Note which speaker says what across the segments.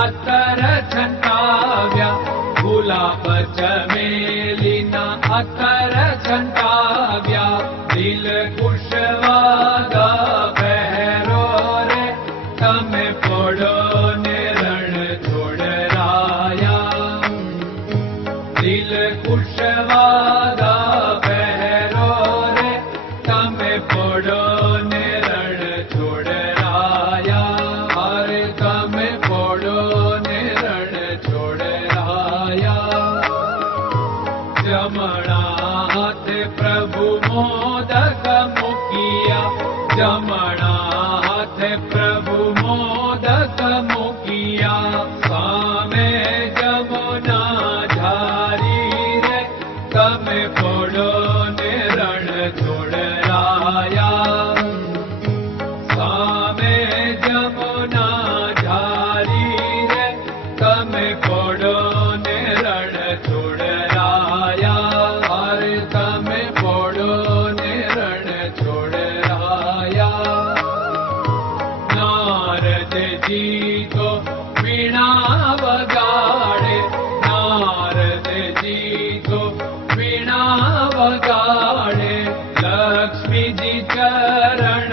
Speaker 1: അത്തര जनाथ प्रभु मोदक मुखिया। जमणाथ प्रभु मोदक मुखिया। सामे जमुना झारी रे तमे पड ശരണ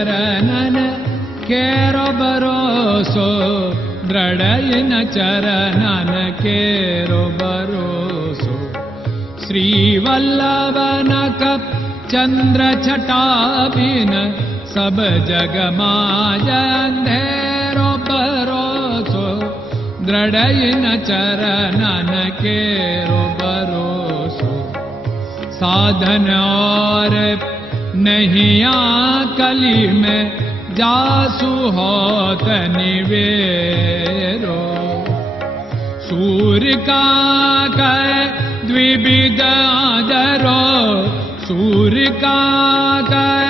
Speaker 1: चरणन रो भरोसो द्रडयन चरनोसो श्रीवल्लभ चन्द्र छटाबिन सब जगमाजेरो भरोसो चरणन केरो भरोसो। साधन और नहीं आ कली में जासु होत निवेरो। सूर्य का कै द्विविद आदरो सूर्य का कै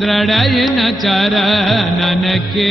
Speaker 1: ದೃಢಯನ ಚರಣನಕ್ಕೆ